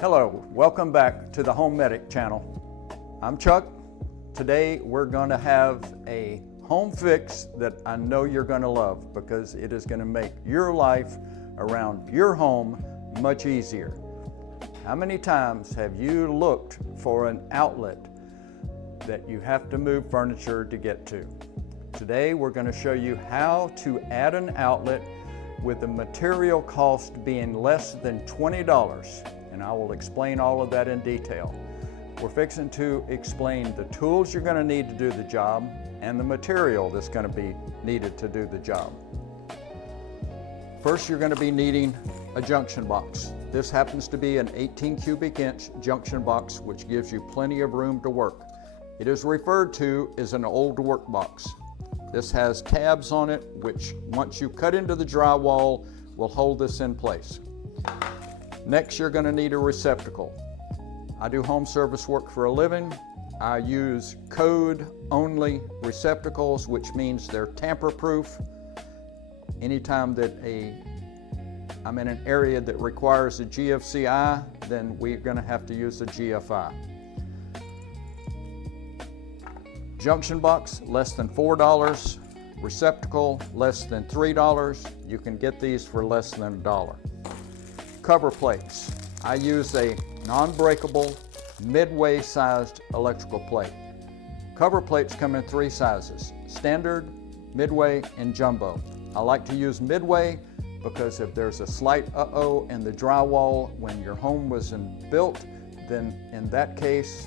Hello, welcome back to the Home Medic channel. I'm Chuck. Today we're going to have a home fix that I know you're going to love because it is going to make your life around your home much easier. How many times have you looked for an outlet that you have to move furniture to get to? Today we're going to show you how to add an outlet with the material cost being less than $20. And I will explain all of that in detail. We're fixing to explain the tools you're going to need to do the job and the material that's going to be needed to do the job. First, you're going to be needing a junction box. This happens to be an 18 cubic inch junction box, which gives you plenty of room to work. It is referred to as an old work box. This has tabs on it, which once you cut into the drywall will hold this in place. Next, you're going to need a receptacle. I do home service work for a living. I use code-only receptacles, which means they're tamper-proof. Anytime that I'm in an area that requires a GFCI, then we're going to have to use a GFI. Junction box, less than $4. Receptacle, less than $3. You can get these for less than $1. Cover plates. I use a non-breakable, midway sized electrical plate. Cover plates come in 3 sizes: standard, midway, and jumbo. I like to use midway because if there's a slight uh-oh in the drywall when your home was built, then in that case,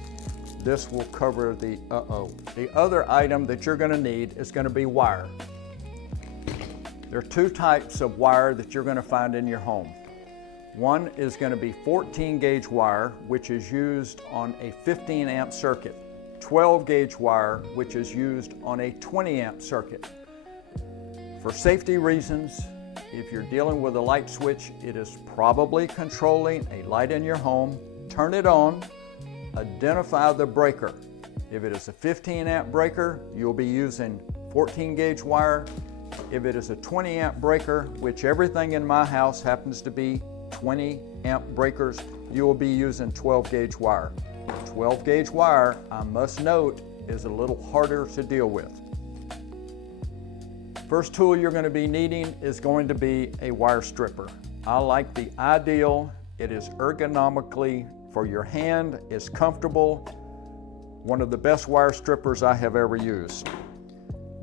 this will cover the uh-oh. The other item that you're going to need is going to be wire. There are 2 types of wire that you're going to find in your home. One is going to be 14 gauge wire, which is used on a 15 amp circuit. 12 gauge wire, which is used on a 20 amp circuit. For safety reasons, if you're dealing with a light switch, it is probably controlling a light in your home. Turn it on, identify the breaker. If it is a 15 amp breaker, you'll be using 14 gauge wire. If it is a 20 amp breaker, which everything in my house happens to be 20 amp breakers, you will be using 12 gauge wire. 12 gauge wire, I must note, is a little harder to deal with. First tool you're going to be needing is going to be a wire stripper. I like the Ideal. It is ergonomically for your hand, it's comfortable. One of the best wire strippers I have ever used.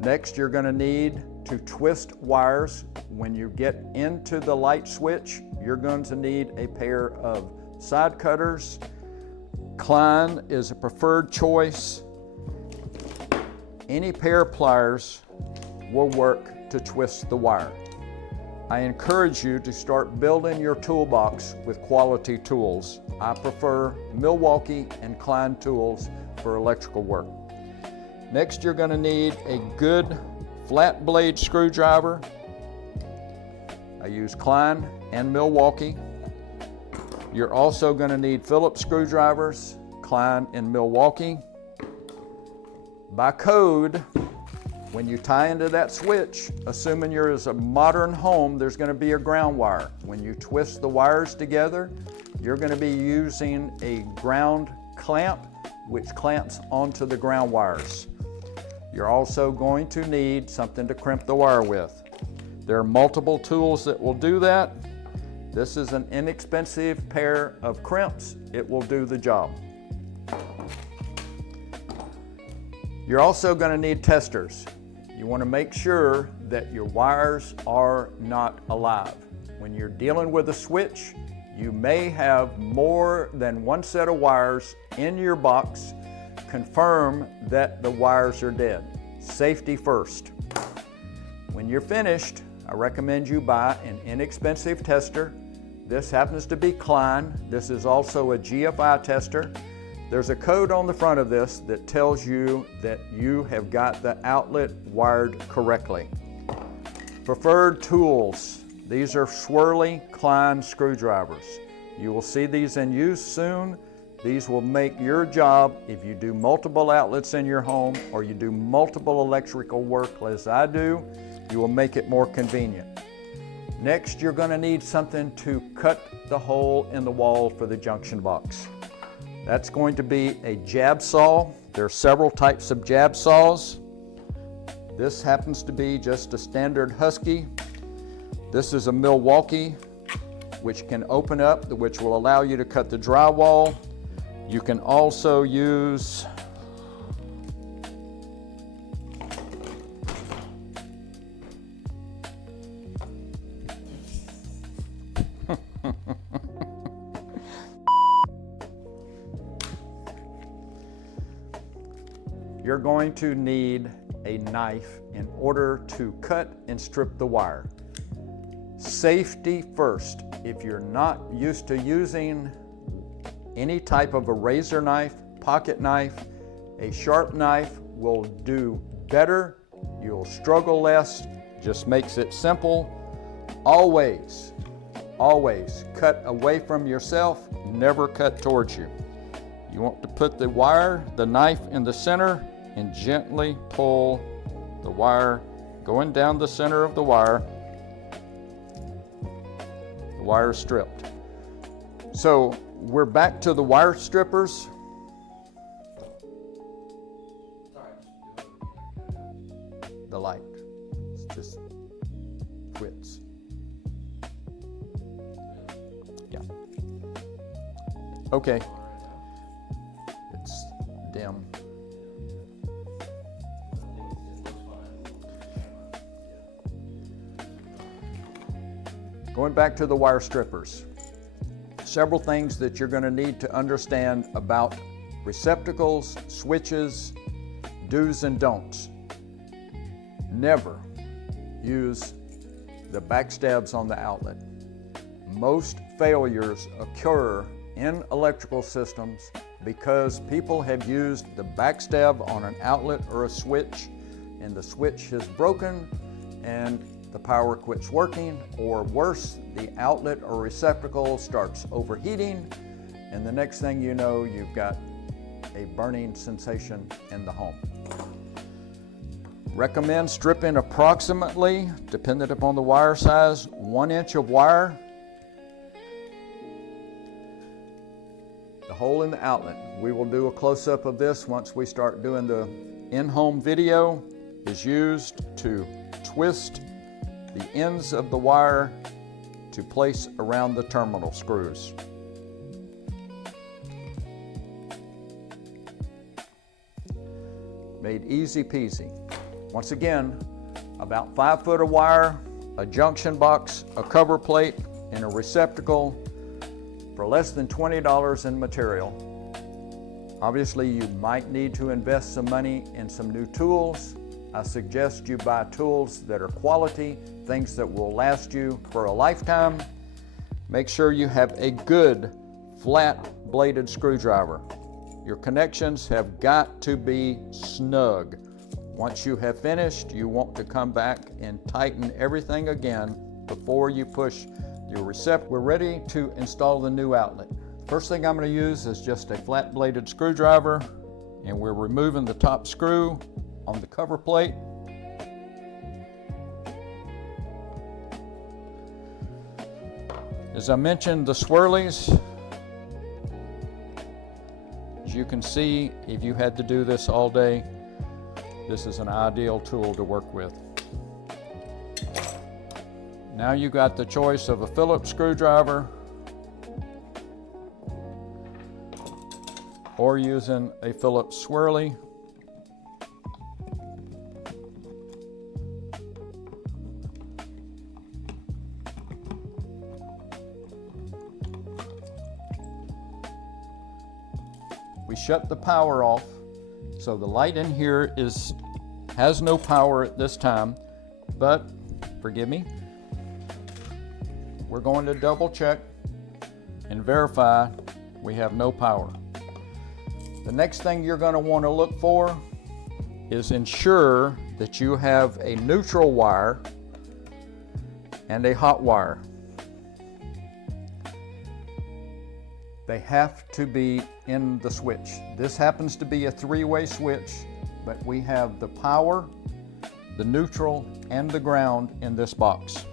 Next, you're going to need to twist wires. When you get into the light switch, you're going to need a pair of side cutters. Klein is a preferred choice. Any pair of pliers will work to twist the wire. I encourage you to start building your toolbox with quality tools. I prefer Milwaukee and Klein tools for electrical work. Next, you're going to need a good flat blade screwdriver. I use Klein and Milwaukee. You're also going to need Phillips screwdrivers, Klein and Milwaukee. By code, when you tie into that switch, assuming you're a modern home, there's going to be a ground wire. When you twist the wires together, you're going to be using a ground clamp, which clamps onto the ground wires. You're also going to need something to crimp the wire with. There are multiple tools that will do that. This is an inexpensive pair of crimps. It will do the job. You're also going to need testers. You want to make sure that your wires are not alive. When you're dealing with a switch, you may have more than one set of wires in your box. Confirm that the wires are dead. Safety first. When you're finished, I recommend you buy an inexpensive tester. This happens to be Klein. This is also a GFI tester. There's a code on the front of this that tells you that you have got the outlet wired correctly. Preferred tools. These are swirly Klein screwdrivers. You will see these in use soon. These will make your job, if you do multiple outlets in your home or you do multiple electrical work as I do, you will make it more convenient. Next, you're going to need something to cut the hole in the wall for the junction box. That's going to be a jab saw. There are several types of jab saws. This happens to be just a standard Husky. This is a Milwaukee, which can open up, which will allow you to cut the drywall. You can also use you're going to need a knife in order to cut and strip the wire. Safety first. If you're not used to using any type of a razor knife, pocket knife, a sharp knife will do better. You'll struggle less. Just makes it simple. Always cut away from yourself, never cut towards you. You want to put the wire, the knife in the center and gently pull the wire going down the center of the wire. The wire is stripped. So we're back to the wire strippers. The light just quits. Yeah. Okay. It's dim. Going back to the wire strippers. Several things that you're going to need to understand about receptacles, switches, do's and don'ts. Never use the backstabs on the outlet. Most failures occur in electrical systems because people have used the backstab on an outlet or a switch, and the switch is broken and the power quits working, or worse, the outlet or receptacle starts overheating, and the next thing you know, you've got a burning sensation in the home. Recommend stripping approximately, dependent upon the wire size, 1 inch of wire. The hole in the outlet. We will do a close-up of this once we start doing the in-home video. Is used to twist the ends of the wire to place around the terminal screws. Made easy peasy. Once again, about 5 foot of wire, a junction box, a cover plate, and a receptacle for less than $20 in material. Obviously, you might need to invest some money in some new tools. I suggest you buy tools that are quality, things that will last you for a lifetime. Make sure you have a good flat bladed screwdriver. Your connections have got to be snug. Once you have finished, you want to come back and tighten everything again before you push your receptacle. We're ready to install the new outlet. First thing I'm going to use is just a flat bladed screwdriver, and we're removing the top screw on the cover plate. As I mentioned, the swirlies, as you can see, if you had to do this all day, this is an ideal tool to work with. Now you got the choice of a Phillips screwdriver or using a Phillips swirly. We shut the power off, so the light in here has no power at this time, but forgive me, we're going to double check and verify we have no power. The next thing you're going to want to look for is ensure that you have a neutral wire and a hot wire. They have to be in the switch. This happens to be a 3-way switch, but we have the power, the neutral, and the ground in this box.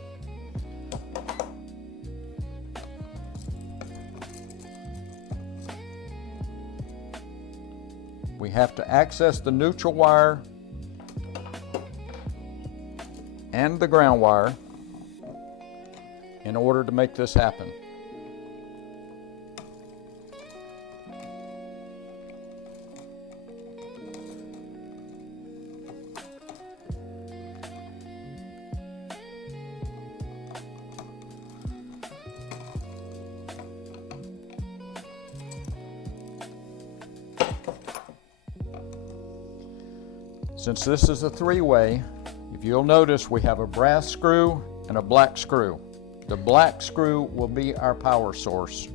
We have to access the neutral wire and the ground wire in order to make this happen. Since this is a three-way, if you'll notice, we have a brass screw and a black screw. The black screw will be our power source.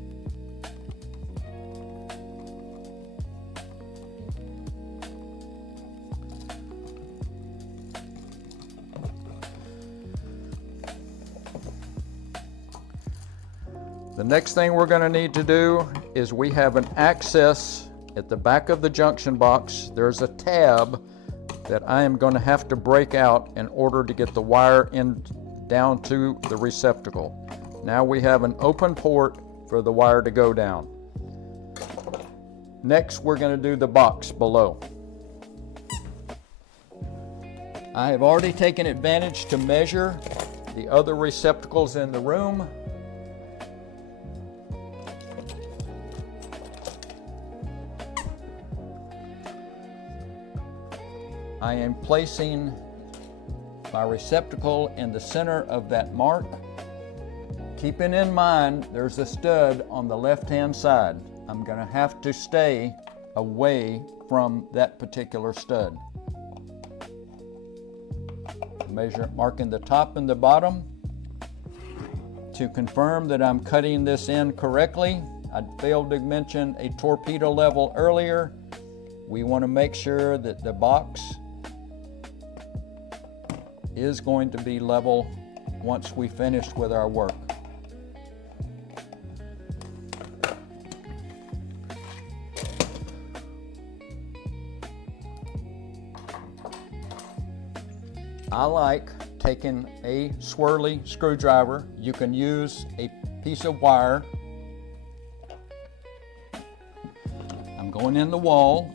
The next thing we're going to need to do is we have an access at the back of the junction box. There's a tab that I am going to have to break out in order to get the wire in down to the receptacle. Now we have an open port for the wire to go down. Next, we're going to do the box below. I have already taken advantage to measure the other receptacles in the room. I am placing my receptacle in the center of that mark. Keeping in mind there's a stud on the left-hand side. I'm going to have to stay away from that particular stud. Marking the top and the bottom. To confirm that I'm cutting this in correctly, I failed to mention a torpedo level earlier. We want to make sure that the box is going to be level once we finish with our work. I like taking a swirly screwdriver. You can use a piece of wire. I'm going in the wall,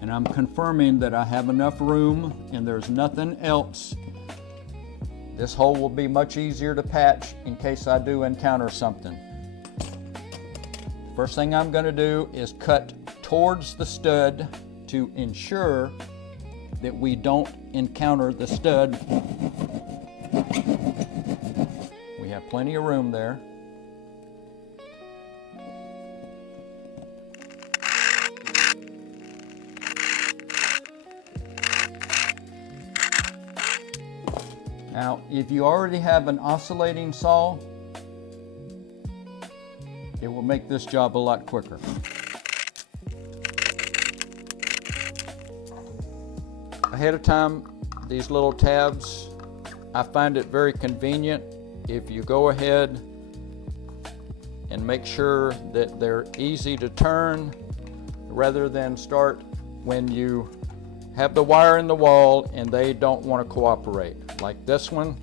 and I'm confirming that I have enough room and there's nothing else. This hole will be much easier to patch in case I do encounter something. First thing I'm going to do is cut towards the stud to ensure that we don't encounter the stud. We have plenty of room there. Now, if you already have an oscillating saw, it will make this job a lot quicker. Ahead of time, these little tabs, I find it very convenient if you go ahead and make sure that they're easy to turn rather than start when you have the wire in the wall and they don't want to cooperate. Like this one.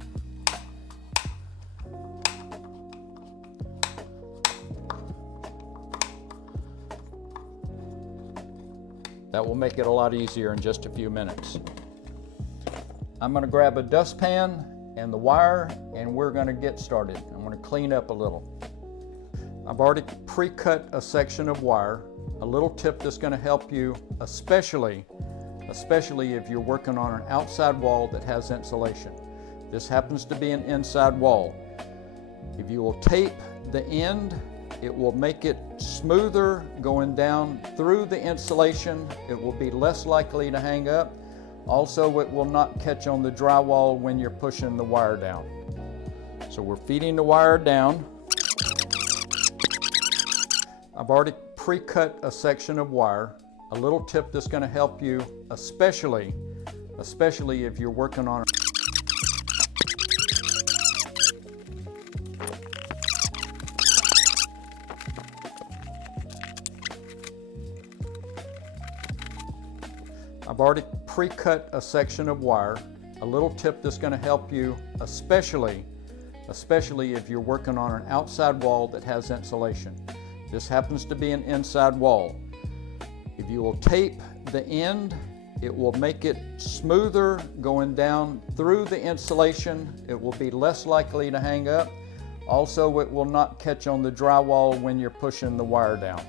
That will make it a lot easier in just a few minutes. I'm going to grab a dustpan and the wire and we're going to get started. I'm going to clean up a little. I've already pre-cut a section of wire. A little tip that's going to help you, especially if you're working on an outside wall that has insulation. This happens to be an inside wall. If you will tape the end, it will make it smoother going down through the insulation. It will be less likely to hang up. Also, it will not catch on the drywall when you're pushing the wire down. So we're feeding the wire down. I've already pre-cut a section of wire. A little tip that's going to help you, especially if you're working on I've already pre-cut a section of wire. A little tip that's going to help you, especially if you're working on an outside wall that has insulation. This happens to be an inside wall. If you will tape the end, it will make it smoother going down through the insulation. It will be less likely to hang up. Also, it will not catch on the drywall when you're pushing the wire down.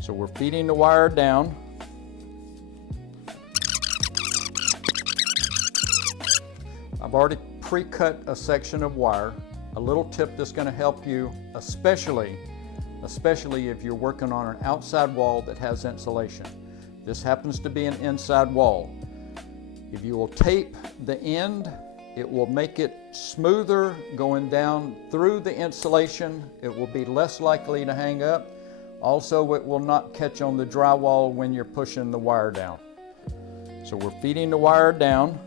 So we're feeding the wire down. I've already pre-cut a section of wire. A little tip that's going to help you, especially if you're working on an outside wall that has insulation. This happens to be an inside wall. If you will tape the end, it will make it smoother going down through the insulation. It will be less likely to hang up. Also, it will not catch on the drywall when you're pushing the wire down. So we're feeding the wire down.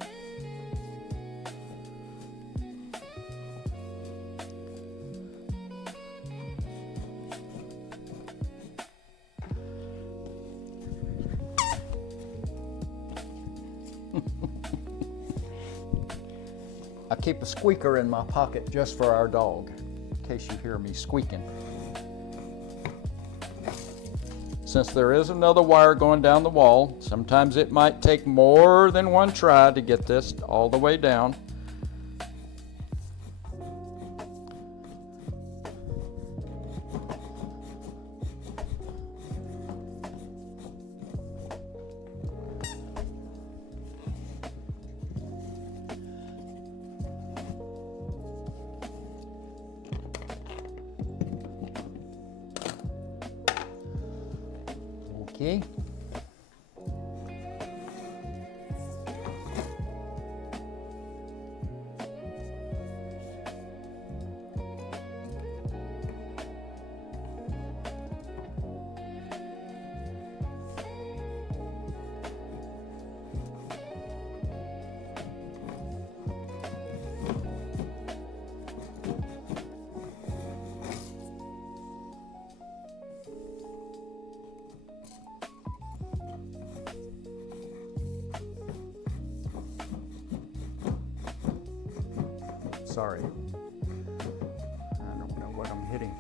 I keep a squeaker in my pocket just for our dog, in case you hear me squeaking. Since there is another wire going down the wall, sometimes it might take more than one try to get this all the way down. Okay. Sorry. I don't know what I'm hitting.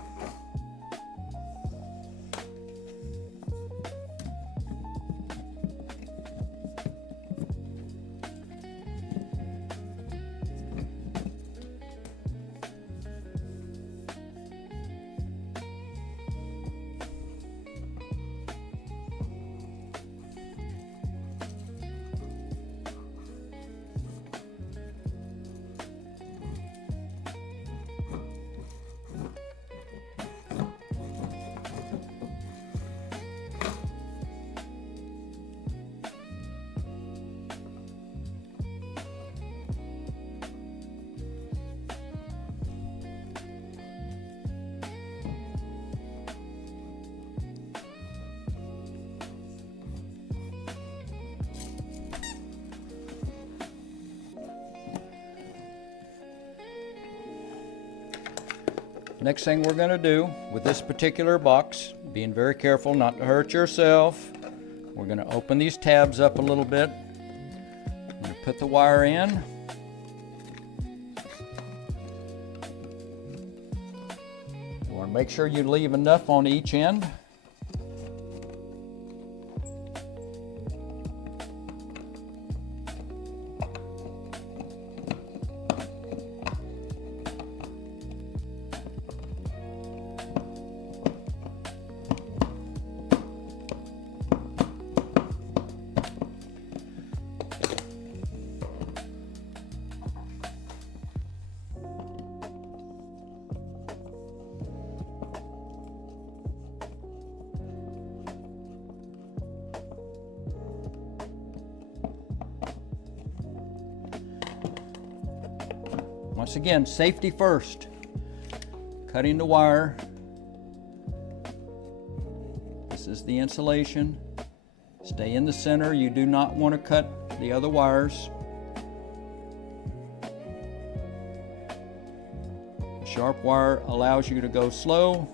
Next thing we're going to do with this particular box, being very careful not to hurt yourself, we're going to open these tabs up a little bit. I'm going to put the wire in. You want to make sure you leave enough on each end. Once again, safety first. Cutting the wire. This is the insulation. Stay in the center. You do not want to cut the other wires. The sharp wire allows you to go slow.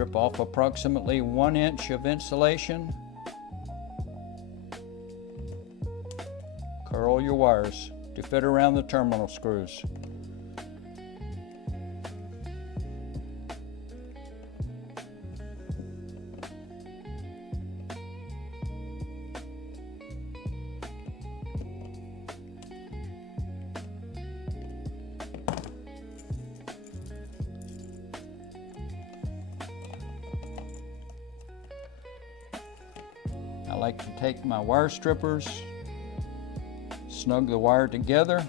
Strip off approximately 1 inch of insulation. Curl your wires to fit around the terminal screws. I like to take my wire strippers, snug the wire together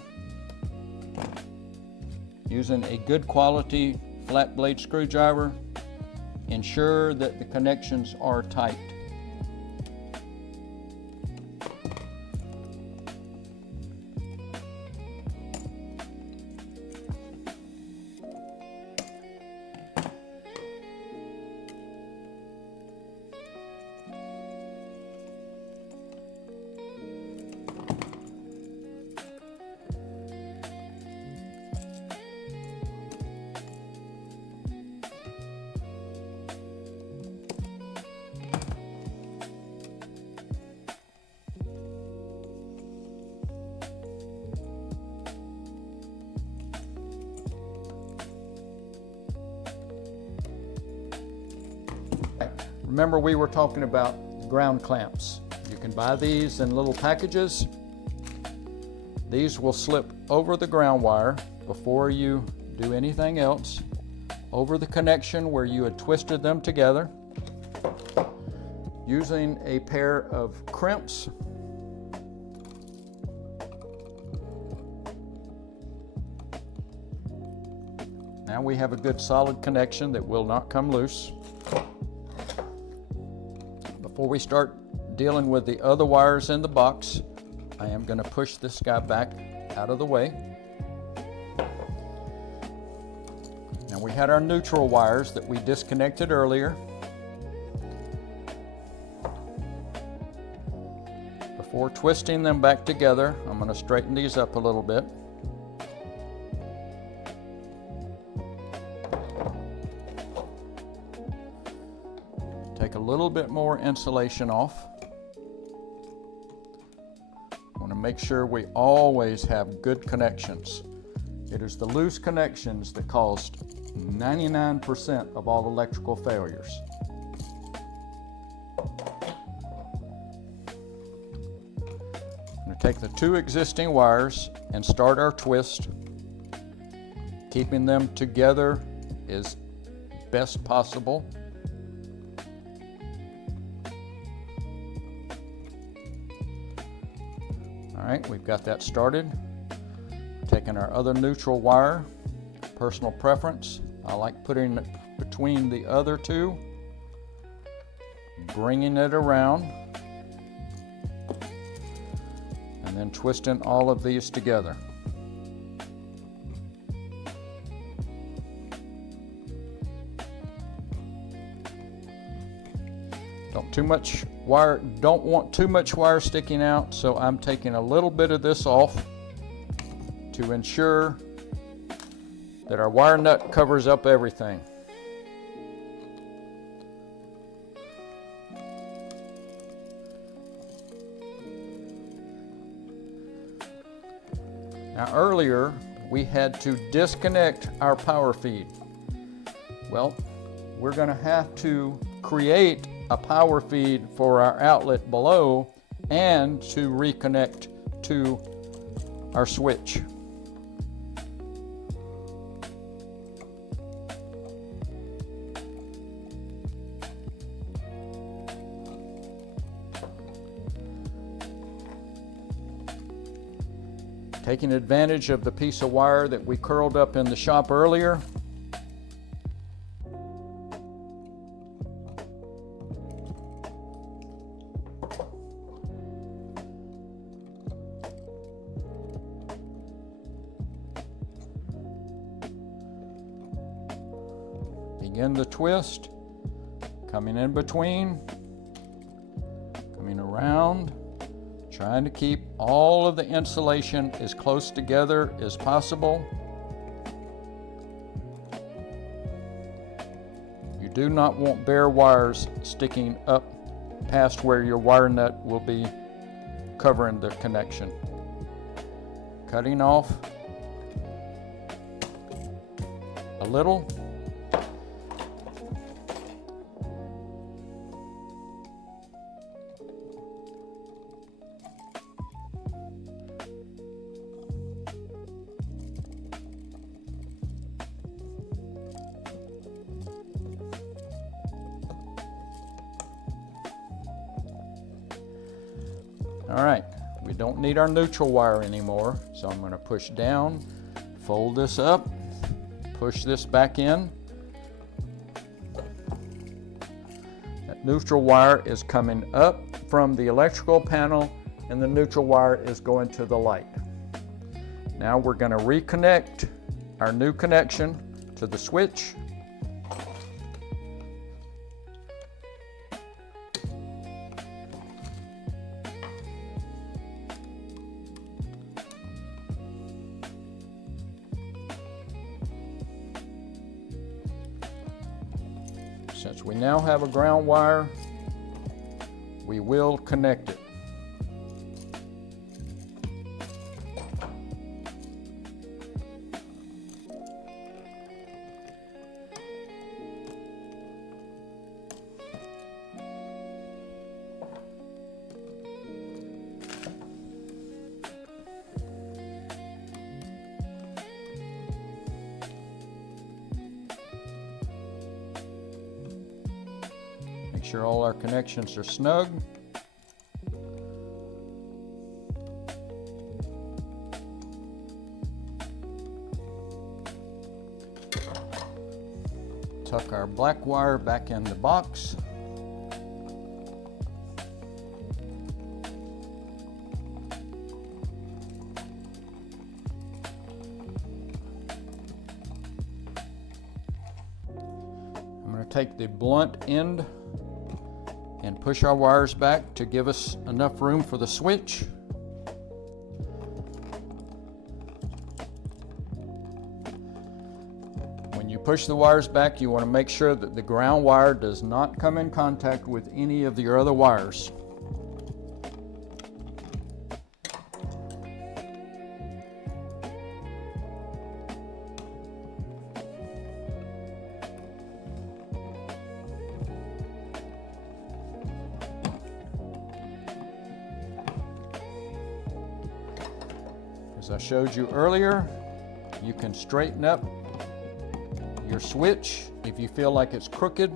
using a good quality flat blade screwdriver. Ensure that the connections are tight. Remember, we were talking about ground clamps. You can buy these in little packages. These will slip over the ground wire before you do anything else, over the connection where you had twisted them together. Using a pair of crimps, now we have a good solid connection that will not come loose. Before we start dealing with the other wires in the box, I am going to push this guy back out of the way. Now we had our neutral wires that we disconnected earlier. Before twisting them back together, I'm going to straighten these up a little bit. Take a little bit more insulation off. I want to make sure we always have good connections. It is the loose connections that caused 99% of all electrical failures. I'm going to take the two existing wires and start our twist, keeping them together as best possible. All right, we've got that started. Taking our other neutral wire, personal preference. I like putting it between the other two, bringing it around, and then twisting all of these together. Don't want too much wire sticking out, so I'm taking a little bit of this off to ensure that our wire nut covers up everything. Now earlier we had to disconnect our power feed. Well, we're going to have to create a power feed for our outlet below and to reconnect to our switch. Taking advantage of the piece of wire that we curled up in the shop earlier, begin the twist, coming in between, coming around, trying to keep all of the insulation as close together as possible. You do not want bare wires sticking up past where your wire nut will be covering the connection. Cutting off a little. All right, we don't need our neutral wire anymore, so I'm going to push down, fold this up, push this back in. That neutral wire is coming up from the electrical panel and the neutral wire is going to the light. Now we're going to reconnect our new connection to the switch. Since we now have a ground wire, we will connect it. Make sure all our connections are snug. Tuck our black wire back in the box. I'm going to take the blunt end and push our wires back to give us enough room for the switch. When you push the wires back, you want to make sure that the ground wire does not come in contact with any of your other wires. As I showed you earlier, you can straighten up your switch if you feel like it's crooked.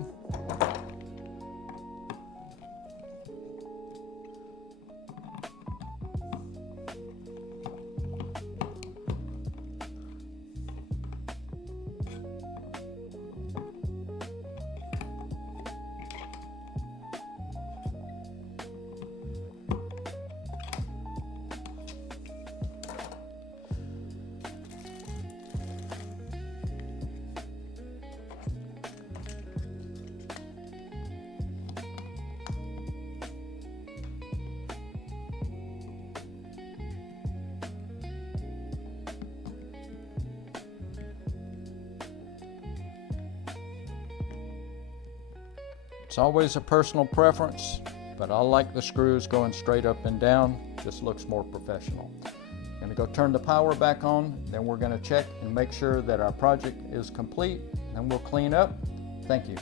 It's always a personal preference, but I like the screws going straight up and down. Just looks more professional. I'm going to go turn the power back on, then we're going to check and make sure that our project is complete, and we'll clean up. Thank you.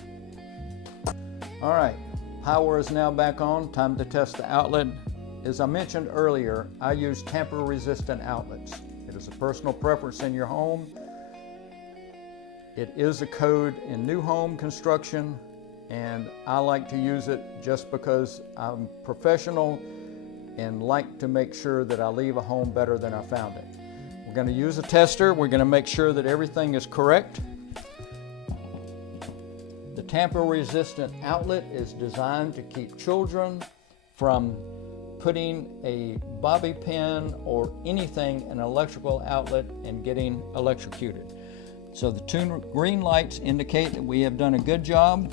All right, power is now back on. Time to test the outlet. As I mentioned earlier, I use tamper-resistant outlets. It is a personal preference in your home. It is a code in new home construction, and I like to use it just because I'm professional and like to make sure that I leave a home better than I found it. We're going to use a tester. We're going to make sure that everything is correct. The tamper-resistant outlet is designed to keep children from putting a bobby pin or anything in an electrical outlet and getting electrocuted. So the two green lights indicate that we have done a good job.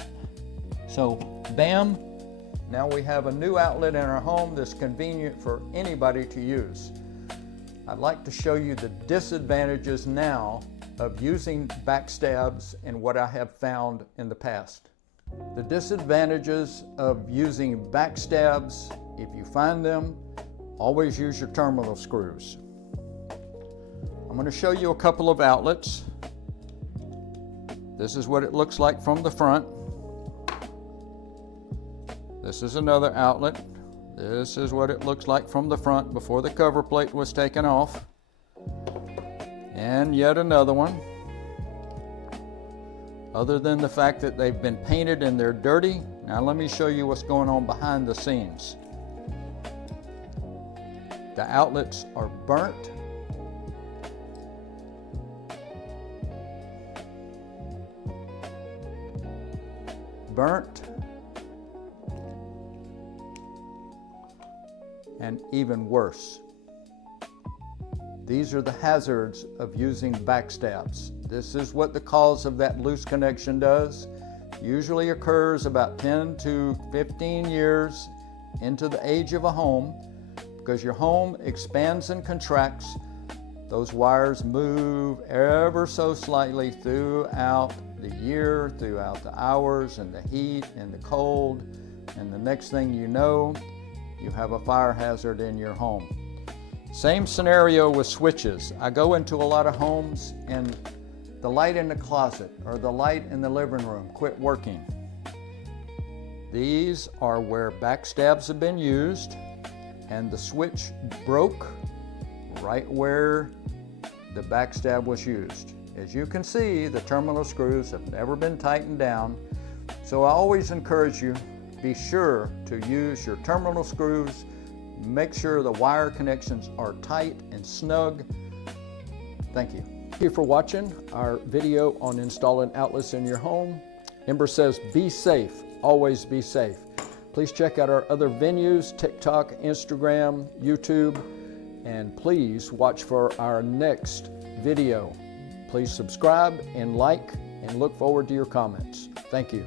So, bam, now we have a new outlet in our home that's convenient for anybody to use. I'd like to show you the disadvantages now of using backstabs and what I have found in the past. The disadvantages of using backstabs, if you find them, always use your terminal screws. I'm going to show you a couple of outlets. This is what it looks like from the front. This is another outlet. This is what it looks like from the front before the cover plate was taken off. And yet another one. Other than the fact that they've been painted and they're dirty, now let me show you what's going on behind the scenes. The outlets are burnt. And even worse. These are the hazards of using backstabs. This is what the cause of that loose connection does. Usually occurs about 10 to 15 years into the age of a home. Because your home expands and contracts, those wires move ever so slightly throughout the year, throughout the hours and the heat and the cold, and the next thing you know, you have a fire hazard in your home. Same scenario with switches. I go into a lot of homes and the light in the closet or the light in the living room quit working. These are where backstabs have been used and the switch broke right where the backstab was used. As you can see, the terminal screws have never been tightened down, so I always encourage you, be sure to use your terminal screws. Make sure the wire connections are tight and snug. Thank you. Thank you for watching our video on installing outlets in your home. Ember says be safe, always be safe. Please check out our other venues, TikTok, Instagram, YouTube, and please watch for our next video. Please subscribe and like and look forward to your comments. Thank you.